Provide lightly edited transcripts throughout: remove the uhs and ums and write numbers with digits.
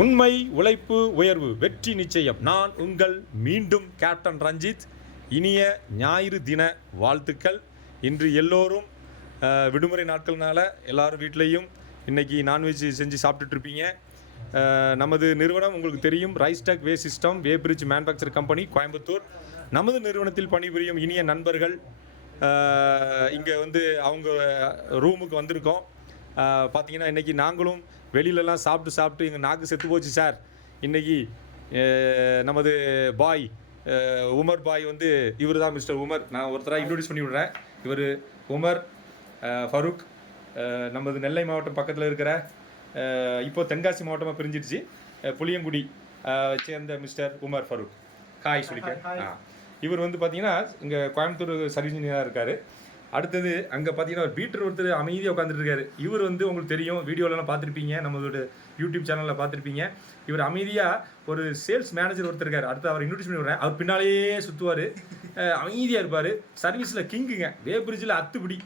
உண்மை உழைப்பு உயர்வு வெற்றி நிச்சயம். நான் உங்கள் மீண்டும் கேப்டன் ரஞ்சித். இனிய ஞாயிறு தின வாழ்த்துக்கள். இன்று எல்லோரும் விடுமுறை நாட்கள்னால எல்லாரும் வீட்லேயும் இன்றைக்கி நான்வெஜ் செஞ்சு சாப்பிட்டுட்ருப்பீங்க. நமது நிறுவனம் உங்களுக்கு தெரியும், ரைஸ்டெக் weigh system weighbridge manufacture company, Coimbatore. நமது நிறுவனத்தில் பணிபுரியும் இனிய நண்பர்கள் இங்கே அவங்க ரூமுக்கு வந்திருக்கோம். பார்த்தீங்கன்னா இன்றைக்கி நாங்களும் வெளியிலலாம் சாப்பிட்டு எங்கள் நாக்கு செத்து போச்சு சார். இன்றைக்கி நமது பாய் உமர் பாய் இவர் தான் மிஸ்டர் உமர். நான் ஒருத்தராக இன்ட்ரோடியூஸ் பண்ணி விடுறேன். இவர் உமர் ஃபருக். நமது நெல்லை மாவட்டம் பக்கத்தில் இருக்கிற இப்போ தென்காசி மாவட்டமாக பிரிஞ்சிடுச்சு புளியங்குடி சேர்ந்த மிஸ்டர் உமர் ஃபருக். ஹாய் சொல்லிக்க. இவர் பார்த்தீங்கன்னா இங்கே கோயம்புத்தூர் சர்வீஸ் இன்ஜினியராக இருக்கார். அடுத்தது அங்கே பார்த்தீங்கன்னா ஒரு பீட்டர் ஒருத்தர் அமைதியாக உட்காந்துட்டு இருக்காரு. இவர் உங்களுக்கு தெரியும், வீடியோலலாம் பார்த்துருப்பீங்க, நம்மளோட யூடியூப் சேனலில் பார்த்துருப்பீங்க. இவர் அமைதியாக ஒரு சேல்ஸ் மேனேஜர் ஒருத்தர் இருக்கார். அடுத்து அவர் இன்ட்ரோடியூஸ் பண்ணி விடுறேன். அவர் பின்னாலேயே சுற்றுவார், அமைதியாக இருப்பார். சர்வீஸில் கிங்குங்க, வேபிரிட்ஜில் அத்துப்பிடி.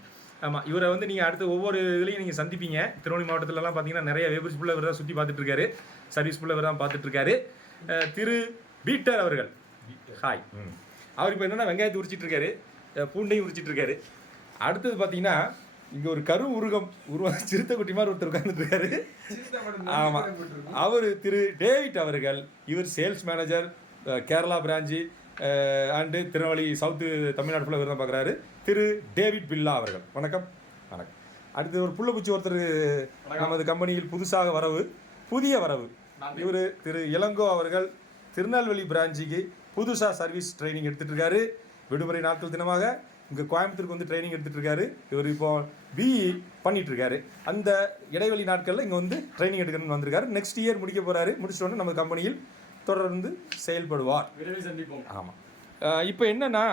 ஆமாம், இவரை நீங்கள் அடுத்து ஒவ்வொரு இதுலையும் நீங்கள் சந்திப்பீங்க. திருவண்ணி மாவட்டத்திலலாம் பார்த்தீங்கன்னா நிறைய வேபிரிட்ஜ் ஃபுல்லாக இவர் தான் சுற்றி பார்த்துட்டு இருக்காரு. சர்வீஸ் ஃபுல்லாக இவர் தான் பார்த்துட்டு இருக்காரு. திரு பீட்டர் அவர்கள். ஹாய். அவர் இப்போ என்னென்னா வெங்காயத்தை உரிச்சிட்டு இருக்காரு, பூண்டையும் உரிச்சிட்டு இருக்காரு. அடுத்தது பார்த்தீங்கன்னா இங்கே ஒரு சிறுத்தை குட்டி மாதிரி ஒருத்தர் உட்கார்ந்துட்டு இருக்காரு. ஆமாம், அவர் திரு டேவிட் அவர்கள். இவர் sales manager Kerala branch and Tirunelveli south Tamil Nadu ஃபுல்லாக இவர் தான் பார்க்குறாரு. திரு டேவிட் பில்லா அவர்கள். வணக்கம். வணக்கம். அடுத்து ஒரு புள்ளப்பூச்சி ஒருத்தர் நமது கம்பெனியில் புதுசாக புதிய வரவு. இவர் திரு இளங்கோ அவர்கள். திருநெல்வேலி பிரான்ச்சுக்கு புதுசாக சர்வீஸ் ட்ரைனிங் எடுத்துகிட்டு இருக்காரு. விடுமுறை நாட்கள் தினமாக இங்கே கோயம்புத்தூருக்கு ட்ரைனிங் எடுத்துகிட்டு இருக்காரு. இவர் இப்போ பிஇ பண்ணிகிட்ருக்காரு. அந்த இடைவெளி நாட்களில் இங்கே ட்ரைனிங் எடுக்கணும்னு வந்திருக்காரு. நெக்ஸ்ட் இயர் முடிக்க போகிறாரு. முடிச்சோடனே நம்ம கம்பெனியில் தொடர்ந்து செயல்படுவார். சந்திப்போம். ஆமாம். இப்போ என்னென்னா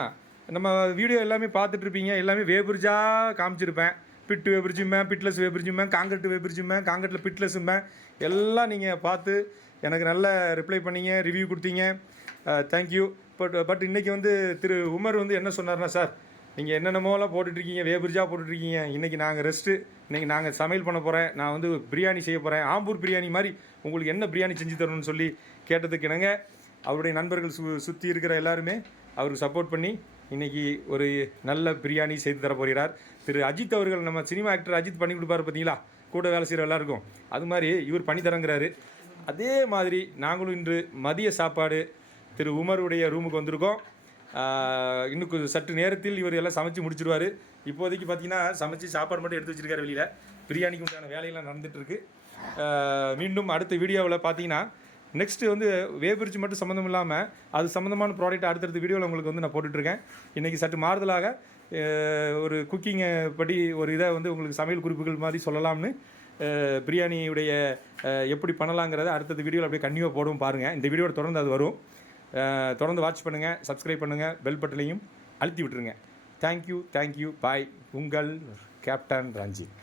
நம்ம வீடியோ எல்லாமே பார்த்துட்ருப்பீங்க. எல்லாமே வேபிரிட்ஜாக காமிச்சிருப்பேன். பிட்டு வேபிரிட்ஜுமே, பிட்லெஸ் வேபிரிட்ஜுமே, காங்கிரட் வேபிரிட்ஜுமே, காங்கிரட்டில் பிட்லெஸ்ஸுமே எல்லாம் நீங்கள் பார்த்து எனக்கு நல்ல ரிப்ளை பண்ணீங்க, ரிவ்யூ கொடுத்தீங்க. தேங்க்யூ. பட் இன்றைக்கி திரு உமர் என்ன சொன்னார்னா, சார் நீங்கள் என்னென்னமோலாம் போட்டுட்ருக்கீங்க, வேபிரிட்ஜாக போட்டுட்ருக்கீங்க. இன்றைக்கி நாங்கள் ரெஸ்ட்டு, இன்றைக்கி நாங்கள் சமையல் பண்ண போகிறேன், நான் பிரியாணி செய்ய போகிறேன், ஆம்பூர் பிரியாணி மாதிரி உங்களுக்கு என்ன பிரியாணி செஞ்சு தரணும்னு சொல்லி கேட்டதுக்கு என்னங்க அவருடைய நண்பர்கள் சுற்றி இருக்கிற எல்லாருமே அவருக்கு சப்போர்ட் பண்ணி இன்றைக்கி ஒரு நல்ல பிரியாணி செய்து தர போகிறார். திரு அஜித் அவர்கள், நம்ம சினிமா ஆக்டர் அஜித் பண்ணி கொடுப்பார் பார்த்தீங்களா, கூட வேலை செய்கிற எல்லாருக்கும், அது மாதிரி இவர் பண்ணி தரங்கிறாரு. அதே மாதிரி நாங்களும் இன்று மதிய சாப்பாடு திரு உமருடைய ரூமுக்கு வந்திருக்கோம். இன்னும் சற்று நேரத்தில் இவர் எல்லாம் சமைச்சு முடிச்சிடுவார். இப்போதைக்கு பார்த்தீங்கன்னா சமைச்சு சாப்பாடு மட்டும் எடுத்து வச்சுருக்காரு. வெளியில் பிரியாணிக்கு உண்டான வேலையெல்லாம் நடந்துகிட்ருக்கு. மீண்டும் அடுத்த வீடியோவில் பார்த்தீங்கன்னா நெக்ஸ்ட்டு வேபிரிட்ஜ் மட்டும் சம்மந்தம் இல்லாமல் அது சம்மந்தமான ப்ராடக்ட் அடுத்தடுத்த வீடியோவில் உங்களுக்கு நான் போட்டுட்ருக்கேன். இன்றைக்கி சற்று மாறுதலாக ஒரு குக்கிங்கை படி ஒரு இதை உங்களுக்கு சமையல் குறிப்புகள் மாதிரி சொல்லலாம்னு பிரியாணியுடைய எப்படி பண்ணலாங்கிறத அடுத்தது வீடியோவில் அப்படியே கண்டிப்பாக போடுவோம் பாருங்கள். இந்த வீடியோவில் தொடர்ந்து அது வரும். தொடர்ந்து வாட்ச் பண்ணுங்கள், சப்ஸ்கிரைப் பண்ணுங்கள், பெல் பட்டனையும் அழுத்தி விட்டுருங்க. தேங்க்யூ. பாய். உங்கள் கேப்டன் ரஞ்சித்.